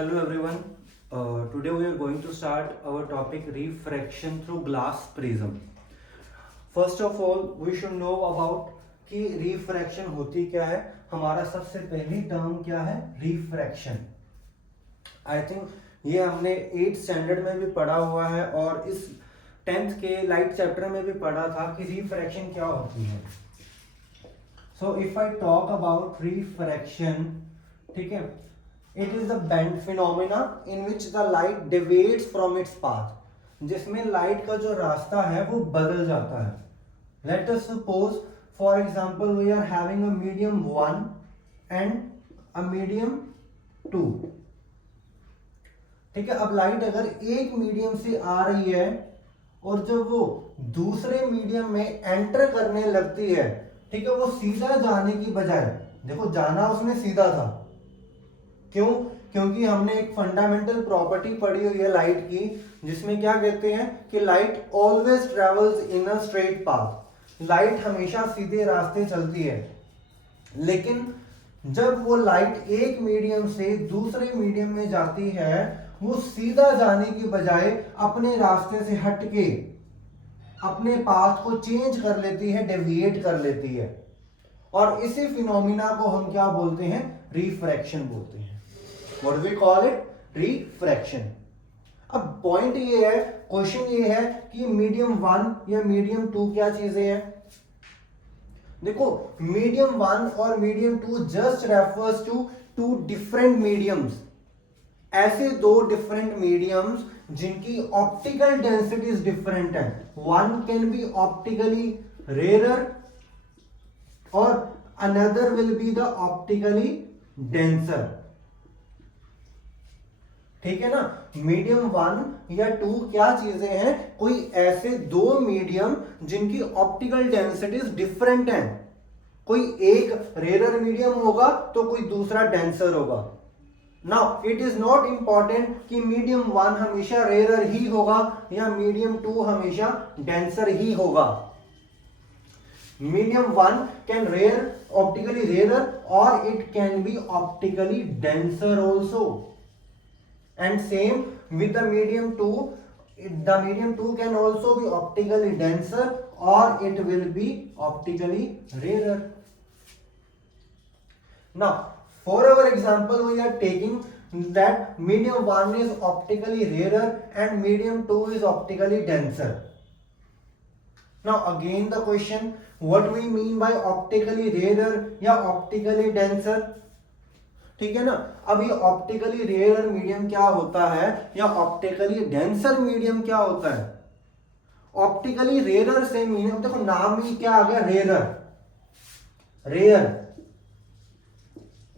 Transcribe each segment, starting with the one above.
Hello everyone. Today we are going to start our topic refraction through glass prism. First of all, we should know about कि refraction होती क्या है. हमारा सबसे पहली term क्या है? refraction. I think ये हमने 8th स्टैंडर्ड में भी पढ़ा हुआ है और इस 10th के लाइट चैप्टर में भी पढ़ा था कि refraction क्या होती है. So if I talk about refraction, ठीक है, it is the bend phenomena in which the light deviates from its path, जिसमें लाइट का जो रास्ता है वो बदल जाता है. Let us suppose for example we are having a medium 1 and a medium 2. ठीक है, अब लाइट अगर एक मीडियम से आ रही है और जब वो दूसरे मीडियम में एंटर करने लगती है, ठीक है, वो सीधा जाने की बजाय, देखो जाना उसने सीधा था, क्यों? क्योंकि हमने एक फंडामेंटल प्रॉपर्टी पढ़ी हुई है लाइट की, जिसमें क्या कहते हैं कि light always travels in a straight path. Light हमेशा सीधे रास्ते चलती है. लेकिन जब वो लाइट एक मीडियम से दूसरे मीडियम में जाती है, वो सीधा जाने की बजाय अपने रास्ते से हटके अपने पाथ को चेंज कर लेती है, डेविएट कर लेती है. और इसी फिनोमिना को हम क्या बोलते हैं? रिफ्रैक्शन बोलते हैं. What do we call it? Refraction. अब पॉइंट ये है, क्वेश्चन ये है कि मीडियम 1 या मीडियम 2 क्या चीजें हैं? देखो, मीडियम 1 और medium 2 just refers to two different mediums. ऐसे दो डिफरेंट मीडियम्स जिनकी ऑप्टिकल डेंसिटीज डिफरेंट है. One can be optically rare और another will be the optically denser. ठीक है ना. मीडियम 1 या 2 क्या चीजें हैं? कोई ऐसे दो मीडियम जिनकी ऑप्टिकल डेंसिटीज डिफरेंट हैं. कोई एक रेयर मीडियम होगा तो कोई दूसरा डेंसर होगा. Now it is not important कि मीडियम 1 हमेशा रेयर ही होगा या मीडियम 2 हमेशा डेंसर ही होगा. Medium 1 can rare optically rare और it can be optically denser also. And same with the medium 2, the medium 2 can also be optically denser or it will be optically rarer. Now, for our example, we are taking that medium 1 is optically rarer and medium 2 is optically denser. Now, again the question, what we mean by optically rarer या optically denser? ठीक है ना. अब ये optically rare medium क्या होता है या ऑप्टिकली डेंसर मीडियम क्या होता है? ऑप्टिकली रेयर से मीडियम, देखो नाम ही क्या आ गया, rare,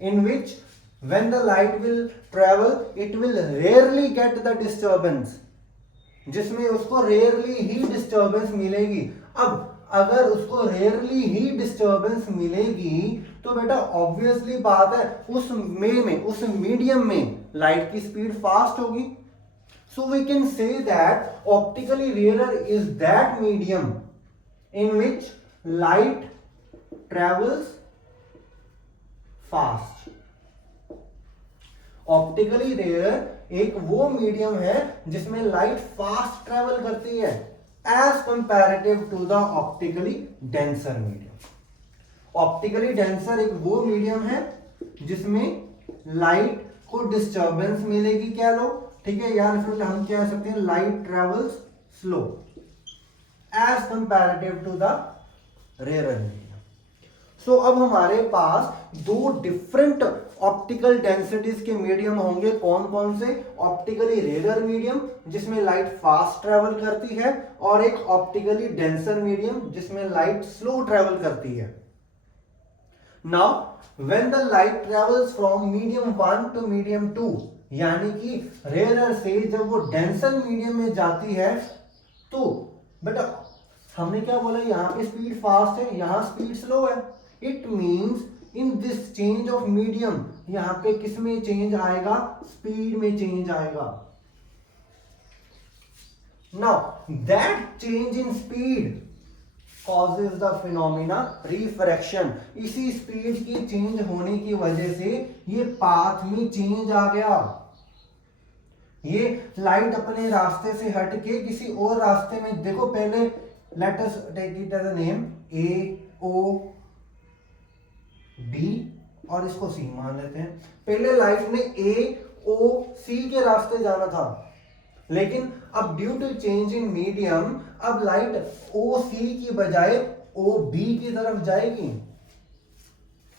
in which when the light will travel it will rarely get the disturbance, जिसमें उसको रेयरली ही डिस्टर्बेंस मिलेगी. अब अगर उसको रेयरली ही डिस्टर्बेंस मिलेगी तो बेटा ऑब्वियसली बात है उस मीडियम में लाइट की स्पीड फास्ट होगी. So we can say that optically rare is that medium in which light travels fast. Optically rare एक वो मीडियम है जिसमें लाइट फास्ट ट्रेवल करती है as comparative to the optically denser medium. Optically denser एक वो medium है जिसमें लाइट को डिस्टर्बेंस मिलेगी, क्या लो, ठीक है, या फिर हम क्या सकते हैं, light travels slow as comparative to the rare medium. So अब हमारे पास दो डिफरेंट ऑप्टिकल डेंसिटीज के मीडियम होंगे. कौन कौन से? ऑप्टिकली रेयर मीडियम जिसमें लाइट फास्ट ट्रेवल करती है और एक ऑप्टिकली डेंसर मीडियम जिसमें लाइट स्लो ट्रेवल करती है. Now when the light travels from medium 1 to medium 2, यानी कि रेयर से जब वो डेंसर मीडियम में जाती है, तो बेटा हमने क्या बोला, यहां पे स्पीड फास्ट है, यहां स्पीड स्लो है. It means in this change of medium यहां पे किस में चेंज आएगा? स्पीड में चेंज आएगा. Now that change in speed causes the phenomena refraction. इसी स्पीड की चेंज होने की वजह से ये पाथ में चेंज आ गया. ये लाइट अपने रास्ते से हट के किसी और रास्ते में, देखो पहले let us take it as a name A O B और इसको सी मान लेते हैं। पहले लाइट ने ए ओ सी के रास्ते जाना था, लेकिन अब due to change in medium अब लाइट ओ सी की बजाय ओ बी की तरफ जाएगी।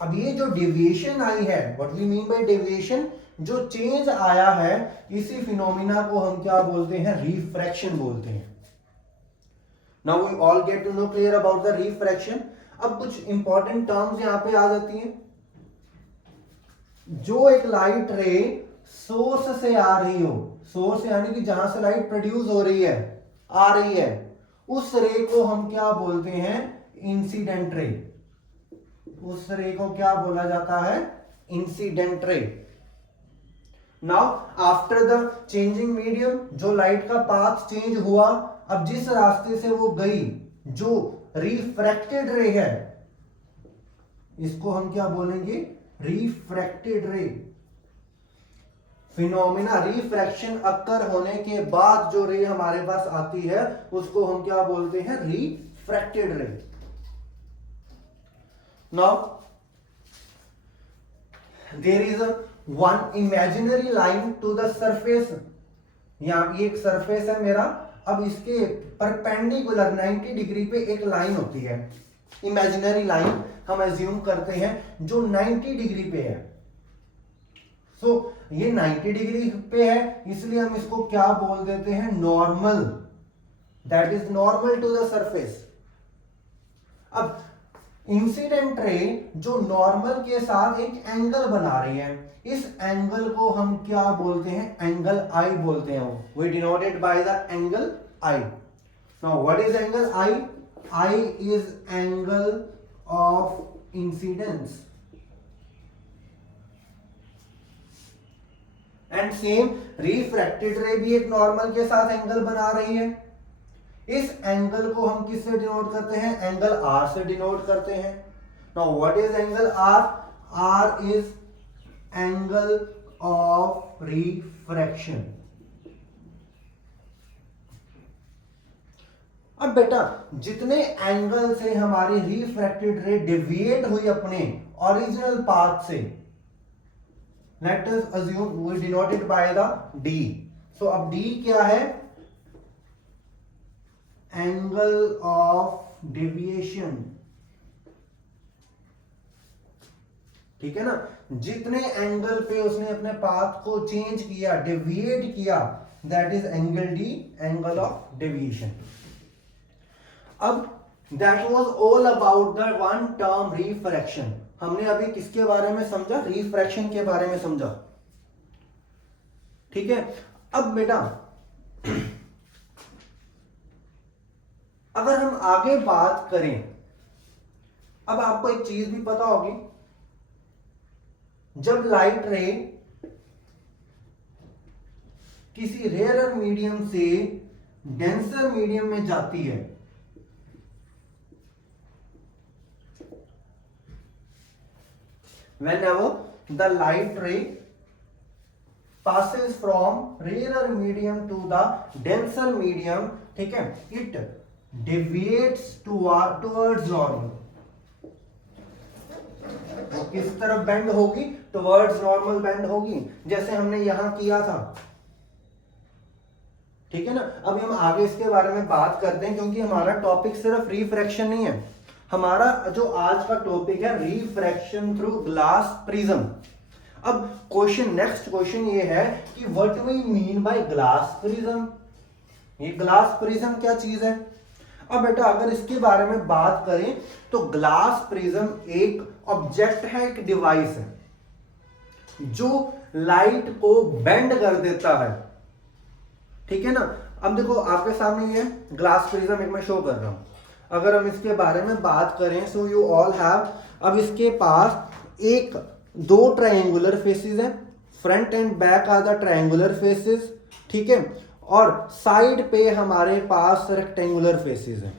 अब ये जो डेविएशन आई है, what we mean by deviation, जो चेंज आया है, इसी फिनोमिना को हम क्या बोलते हैं, रिफ्रैक्शन बोलते हैं। Now we all get to know clear about the refraction. अब कुछ इंपॉर्टेंट टर्म्स यहां पे आ जाती हैं। जो एक लाइट रे सोर्स से आ रही हो, सोर्स यानी कि जहां से लाइट प्रोड्यूस हो रही है, आ रही है, उस रे को हम क्या बोलते हैं, इंसिडेंट रे। उस रे को क्या बोला जाता है, incident ray. Now after the changing medium, जो लाइट का पाथ चेंज हुआ, अब जिस रास्ते से वो गई, जो रिफ्रैक्टेड रे है, इसको हम क्या बोलेंगे, रिफ्रैक्टेड रे। फिनोमिना रिफ्रैक्शन अक्कर होने के बाद जो रे हमारे पास आती है, उसको हम क्या बोलते हैं, refracted ray. Now there is a one imaginary line to the surface. यहां एक सरफेस है मेरा, अब इसके परपेंडिकुलर 90 डिग्री पे एक लाइन होती है, इमेजिनरी लाइन हम एज्यूम करते हैं, जो 90 डिग्री पे है। सो ये 90 डिग्री पे है, इसलिए हम इसको क्या बोल देते हैं, normal. That is normal to the surface. अब इंसिडेंट रे जो नॉर्मल के साथ एक एंगल बना रही है, इस एंगल को हम क्या बोलते हैं, एंगल आई बोलते हैं। We denoted by the angle I. Now what is angle I? I is angle of incidence. And same refracted ray भी एक नॉर्मल के साथ एंगल बना रही है। इस एंगल को हम किससे डिनोट करते हैं, एंगल आर से डिनोट करते हैं। Now what is angle R? R is angle of refraction. अब बेटा जितने एंगल से हमारी रिफ्रैक्टेड रे डेविएट हुई अपने ओरिजिनल पाथ से, let us assume we denoted by the D. सो अब डी क्या है, एंगल ऑफ डेविएशन। ठीक है ना, जितने एंगल पे उसने अपने पाथ को चेंज किया, डेविएट किया, that is angle D, angle of deviation. अब that was all about the one term refraction. हमने अभी किसके बारे में समझा, रिफ्रैक्शन के बारे में समझा। ठीक है, अब बेटा अगर हम आगे बात करें, अब आपको एक चीज भी पता होगी, जब लाइट रे किसी रेयर मीडियम से डेंसर मीडियम में जाती है, whenever the light ray passes from rarer medium to the denser medium, ठीक है, it deviates towards normal। वो किस तरफ बेंड होगी, टुवर्ड्स नॉर्मल बेंड होगी, जैसे हमने यहां किया था। ठीक है ना, अब हम आगे इसके बारे में बात करते हैं, क्योंकि हमारा टॉपिक सिर्फ रिफ्रैक्शन नहीं है, हमारा जो आज का टॉपिक है रिफ्रैक्शन थ्रू ग्लास प्रिज्म। अब क्वेश्चन, नेक्स्ट क्वेश्चन ये है कि what we mean by glass prism. ये ग्लास प्रिज्म क्या चीज है? अब बेटा अगर इसके बारे में बात करें तो ग्लास प्रिज्म एक ऑब्जेक्ट है, एक डिवाइस है जो लाइट को बेंड कर देता है। ठीक है ना, अब देखो आपके सामने ये ग्लास प्रिज्म एक मैं शो कर रहा हूं। अगर हम इसके बारे में बात करें, सो यू ऑल हैव, अब इसके पास एक दो ट्रायंगुलर फेसेस है, front and back are the triangular faces. ठीक है, और साइड पे हमारे पास रेक्टेंगुलर फेसेस हैं,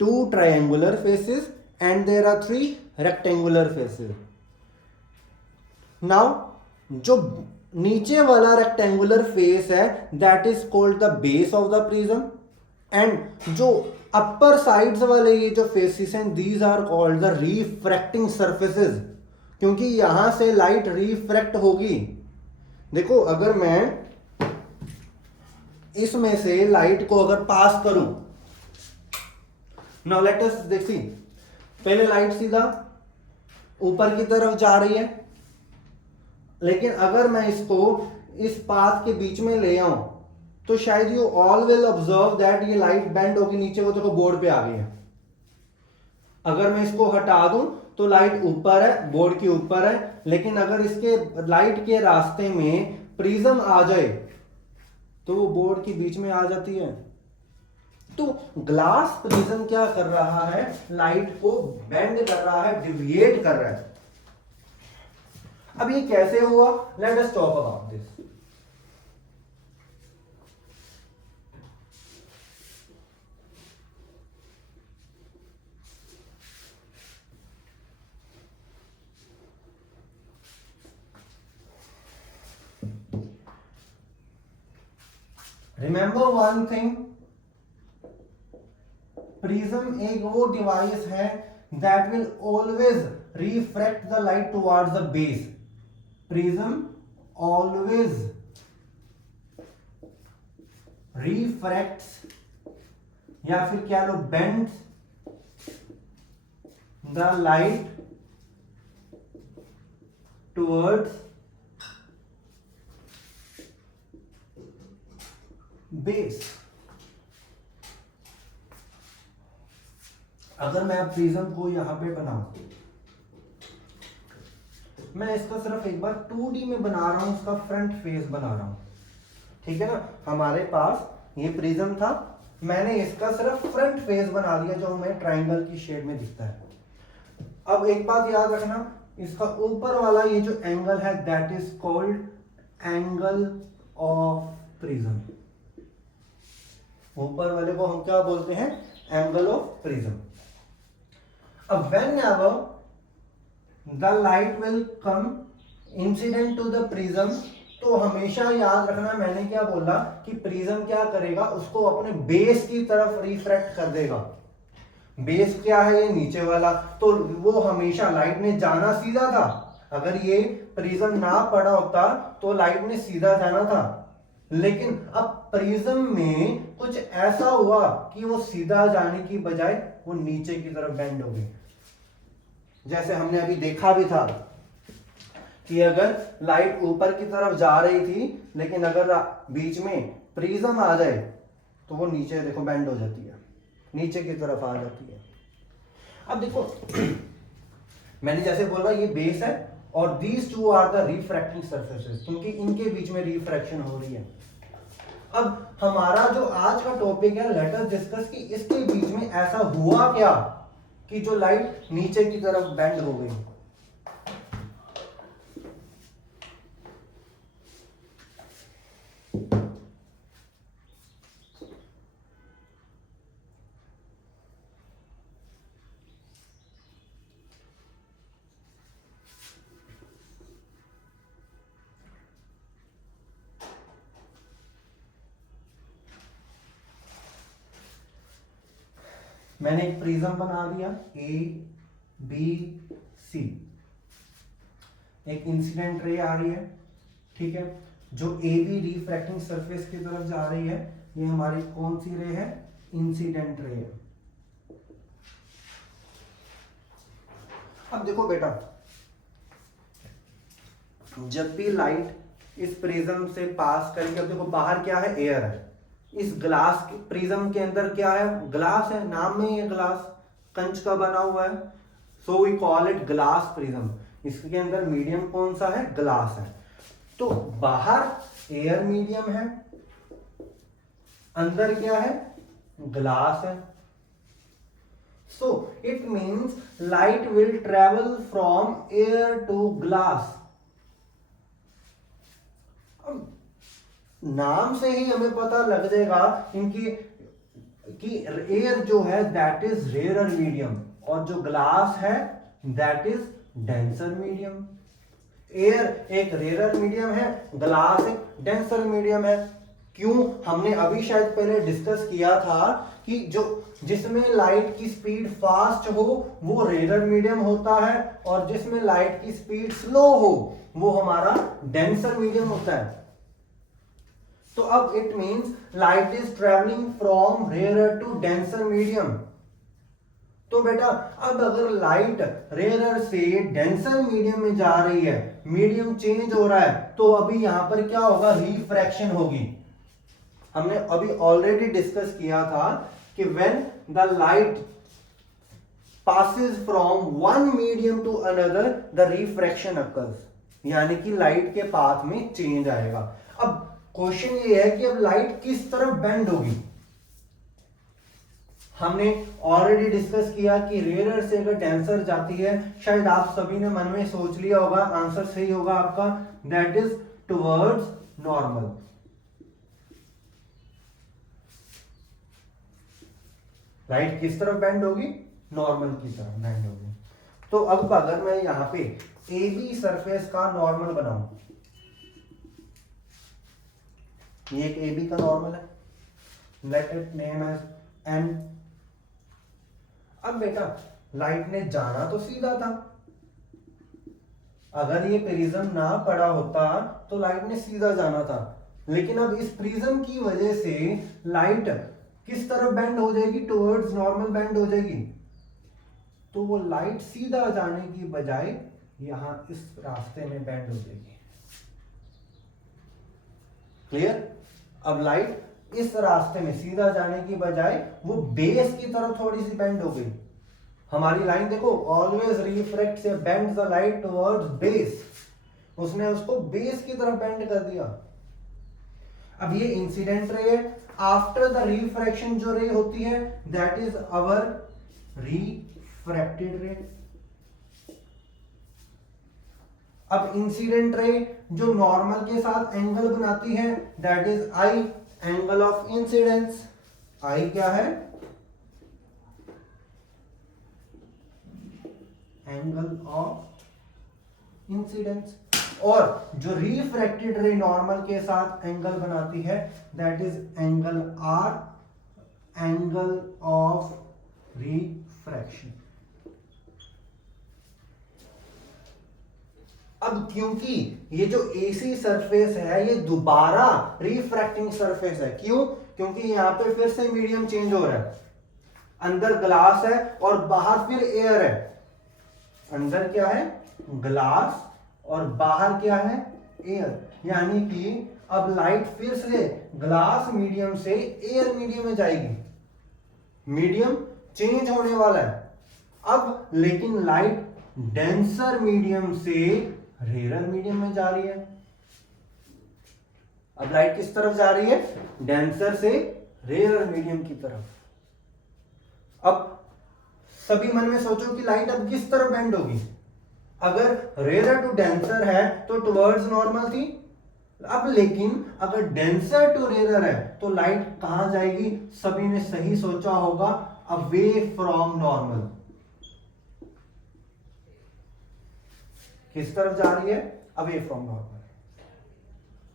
two triangular faces and there are three rectangular faces. Now जो नीचे वाला रेक्टेंगुलर फेस है that is called the base of the prism, and जो अपर साइड्स वाले ये जो फेसेस हैं these are called the refracting surfaces, क्योंकि यहां से लाइट रिफ्रैक्ट होगी। देखो अगर मैं इसमें से लाइट को अगर पास करूं, नाउ लेट अस देखिए, पहले लाइट सीधा ऊपर की तरफ जा रही है, लेकिन अगर मैं इसको इस पाथ के बीच में ले आऊं तो शायद you all will observe that ये लाइट बेंड होगी नीचे, वो देखो बोर्ड पे आ गई है। अगर मैं इसको हटा दूं तो लाइट ऊपर है, बोर्ड के ऊपर है, लेकिन अगर इसके लाइट के रास्ते में प्रिज्म आ जाए तो वो बोर्ड के बीच में आ जाती है। तो ग्लास प्रिज्म क्या कर रहा है, लाइट को बेंड कर रहा है, डिविएट कर रहा है। अब ये कैसे हुआ, let us talk about this. Remember one thing, prism एक वो डिवाइस है that will always refract the light towards the base. Prism always refracts या फिर क्या लो bends the light towards base. अगर मैं अब प्रिज्म को यहां पे बनाऊं, मैं इसका सिर्फ एक बार 2D में बना रहा हूं, इसका फ्रंट फेस बना रहा हूं, ठीक है ना। हमारे पास ये प्रिज्म था, मैंने इसका सिर्फ फ्रंट फेस बना दिया जो हमें ट्रायंगल की शेप में दिखता है। अब एक बात याद रखना, इसका ऊपर वाला ये जो एंगल है that is called angle of prism. ऊपर वाले को हम क्या बोलते हैं, एंगल ऑफ प्रिज्म। अब whenever the light will come incident to the prism, तो हमेशा याद रखना मैंने क्या बोला कि प्रिज्म क्या करेगा, उसको अपने बेस की तरफ रिफ्रैक्ट कर देगा। बेस क्या है, ये नीचे वाला, तो वो हमेशा लाइट ने जाना सीधा था। अगर ये प्रिज्म ना पड़ा होता तो लाइट ने सीधा जाना था, लेकिन अब प्रिज्म में कुछ ऐसा हुआ कि वो सीधा जाने की बजाय वो नीचे की तरफ बेंड हो गई। जैसे हमने अभी देखा भी था कि अगर लाइट ऊपर की तरफ जा रही थी, लेकिन अगर बीच में प्रिज्म आ जाए तो वो नीचे देखो बेंड हो जाती है, नीचे की तरफ आ जाती है। अब देखो मैंने जैसे बोला ये बेस है और these two are the refracting surfaces, क्योंकि इनके बीच में रिफ्रैक्शन हो रही है। अब हमारा जो आज का टॉपिक है, लेट अस डिस्कस कि इसके बीच में ऐसा हुआ क्या कि जो लाइट नीचे की तरफ बेंड हो गई। मैंने एक प्रिज्म बना दिया ए बी सी, एक इंसिडेंट रे आ रही है, ठीक है, जो ए बी रिफ्रैक्टिंग सरफेस की तरफ जा रही है। ये हमारी कौन सी रे है, इंसिडेंट रे है। अब देखो बेटा, जब भी लाइट इस प्रिज्म से पास करेगी, अब देखो बाहर क्या है, एयर है, इस ग्लास के प्रिज्म के अंदर क्या है, ग्लास है, नाम में ही है ग्लास, कंच का बना हुआ है, so we call it glass prism. इसके अंदर मीडियम कौन सा है, ग्लास है। तो बाहर एयर मीडियम है, अंदर क्या है, ग्लास है। So it means light will travel from air to glass. नाम से ही हमें पता लग जाएगा इनकी कि एयर जो है दैट इज रेयर मीडियम और जो ग्लास है that is denser medium. Air एक रेयर मीडियम है, ग्लास एक डेंसर मीडियम है। क्यों? हमने अभी शायद पहले डिस्कस किया था कि जो जिसमें लाइट की स्पीड फास्ट हो वो रेयर मीडियम होता है, और जिसमें लाइट की स्पीड स्लो हो वो हमारा डेंसर मीडियम होता है। तो अब it means light is travelling from rare to denser medium. तो बेटा अब अगर लाइट रेयर से डेंसर मीडियम में जा रही है, मीडियम चेंज हो रहा है, तो अभी यहां पर क्या होगा? रिफ्रैक्शन होगी। हमने अभी ऑलरेडी डिस्कस किया था कि when the light passes from one medium to another the refraction occurs, यानी कि लाइट के पाथ में चेंज आएगा। अब क्वेश्चन ये है कि अब लाइट किस तरफ बेंड होगी। हमने ऑलरेडी डिस्कस किया कि रेयर से अगर डेंसर जाती है, शायद आप सभी ने मन में सोच लिया होगा, आंसर सही होगा आपका, that is towards normal. Light किस तरफ बेंड होगी? नॉर्मल की तरफ बेंड होगी। तो अब अगर मैं यहां पे ए बी सरफेस का नॉर्मल बनाऊं, ये एक ए बी का नॉर्मल है, let it name as N. अब बेटा लाइट ने जाना तो सीधा था, अगर ये प्रिज्म ना पड़ा होता तो लाइट ने सीधा जाना था, लेकिन अब इस प्रिज्म की वजह से लाइट किस तरफ बेंड हो जाएगी? टुवर्ड्स नॉर्मल बेंड हो जाएगी। तो वो लाइट सीधा जाने की बजाय यहां इस रास्ते में बेंड हो जाएगी। क्लियर? अब लाइट इस रास्ते में सीधा जाने की बजाय वो बेस की तरफ थोड़ी सी बेंड हो गई। हमारी लाइन देखो, ऑलवेज रिफ्रैक्ट या bend the light towards base, उसने उसको बेस की तरफ बेंड कर दिया। अब ये इंसिडेंट रे है, आफ्टर द रिफ्रैक्शन जो रे होती है दैट इज आवर रिफ्रैक्टेड रे। अब इंसिडेंट रे जो नॉर्मल के साथ एंगल बनाती है that is I, angle of incidence. I क्या है? Angle of incidence. और जो रिफ्रैक्टेड रे नॉर्मल के साथ एंगल बनाती है that is angle R, angle of refraction. अब क्योंकि ये जो एसी सरफेस है ये दोबारा रिफ्रैक्टिंग सरफेस है, क्यों? क्योंकि यहां पे फिर से मीडियम चेंज हो रहा है, अंदर ग्लास है और बाहर फिर एयर है। अंदर क्या है? ग्लास, और बाहर क्या है? एयर। यानी कि अब लाइट फिर से ग्लास मीडियम से एयर मीडियम में जाएगी, मीडियम चेंज होने वाला है अब। लेकिन लाइट डेंसर मीडियम से रेयर मीडियम में जा रही है। अब लाइट किस तरफ जा रही है? डेंसर से रेयर मीडियम की तरफ। अब सभी मन में सोचो कि लाइट अब किस तरफ बेंड होगी। अगर रेयर टू डेंसर है तो टुवर्ड्स नॉर्मल थी। अब लेकिन अगर डेंसर टू रेयर है तो लाइट कहां जाएगी? सभी ने सही सोचा होगा, अवे फ्रॉम नॉर्मल। किस तरफ जा रही है? Away from normal.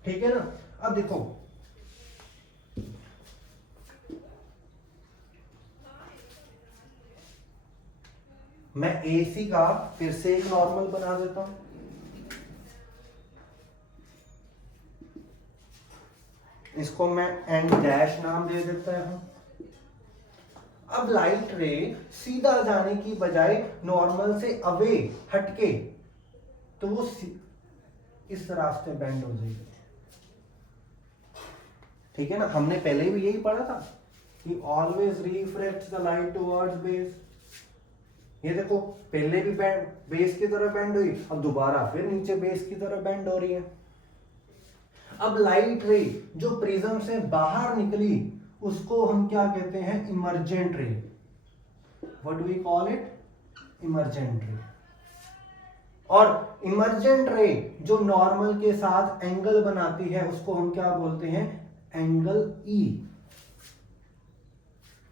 ठीक है ना? अब देखो मैं एसी का फिर से एक नॉर्मल बना देता हूं। इसको मैं एन डैश नाम दे देता हूं। अब लाइट रे सीधा जाने की बजाय नॉर्मल से अवे हटके, तो वो इस रास्ते बेंड हो जाएगी। ठीक है ना? हमने पहले भी यही पढ़ा था कि always refract the light towards base. ये देखो पहले भी बेस की तरफ बेंड हुई, अब दोबारा फिर नीचे बेस की तरफ बेंड हो रही है। अब लाइट रे जो प्रिज्म से बाहर निकली उसको हम क्या कहते हैं? Emergent ray. What do we call it? Emergent ray. और इमर्जेंट रे जो नॉर्मल के साथ एंगल बनाती है उसको हम क्या बोलते हैं? Angle E.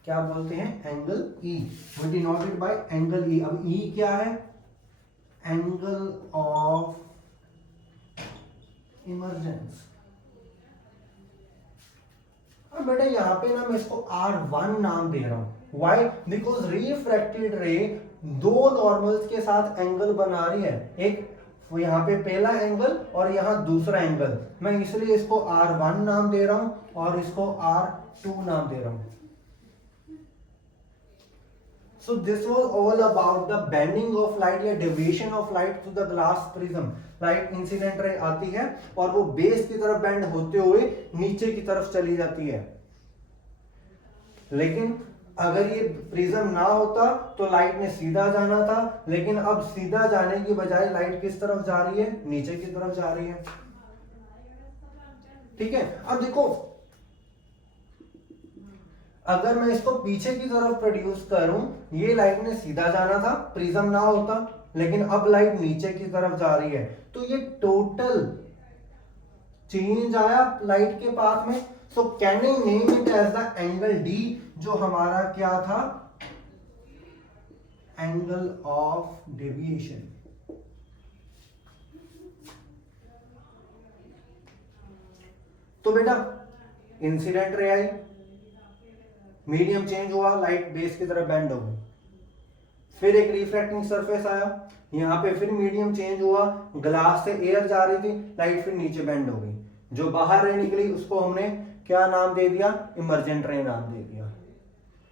क्या बोलते हैं? Angle E. We denoted by angle E. अब ई क्या है? एंगल ऑफ बेटा यहाँ पे ना मैं इसको R1 नाम दे रहा हूं। वाई? बिकॉज रिफ्रैक्टेड रे दो नॉर्मल्स के साथ एंगल बना रही है, एक यहाँ पे पहला एंगल और यहाँ दूसरा एंगल, मैं इसलिए इसको R1 नाम दे रहा हूं और इसको R2 नाम दे रहा हूं। So this was all about the bending of light या deviation of light through the glass prism। Light incident ray आती है और वो बेस की तरफ बेंड होते हुए नीचे की तरफ चली जाती है, लेकिन अगर ये प्रिज्म ना होता तो लाइट ने सीधा जाना था, लेकिन अब सीधा जाने की बजाय लाइट किस तरफ जा रही है? नीचे की तरफ जा रही है। ठीक है, अब देखो अगर मैं इसको पीछे की तरफ प्रोड्यूस करूं, ये लाइट ने सीधा जाना था, प्रिज्म ना होता, लेकिन अब लाइट नीचे की तरफ जा रही है, तो ये टोटल चेंज आया लाइट के पाथ में। So can I name it as the angle D, जो हमारा क्या था? Angle of deviation. तो बेटा incident ray I, medium change हुआ, लाइट बेस की तरफ बेंड हो गई, फिर एक रिफ्रैक्टिंग सरफेस आया, यहाँ पे फिर मीडियम चेंज हुआ, ग्लास से एयर जा रही थी, लाइट फिर नीचे बेंड हो गई, जो बाहर रे निकली उसको हमने क्या नाम दे दिया? इमर्जेंट रे नाम दे दिया।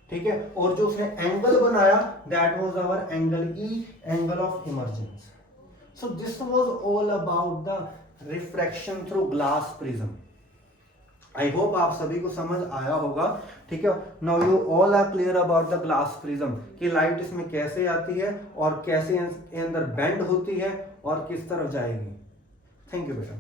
ठीक है, और जो उसने एंगल बनाया that was our angle E, angle of emergence. So this was all about the refraction through glass prism. I hope आप सभी को समझ आया होगा। ठीक है, now you all are clear about the glass prism कि लाइट इसमें कैसे आती है और कैसे अंदर बेंड होती है और किस तरफ जाएगी। थैंक यू बेटा।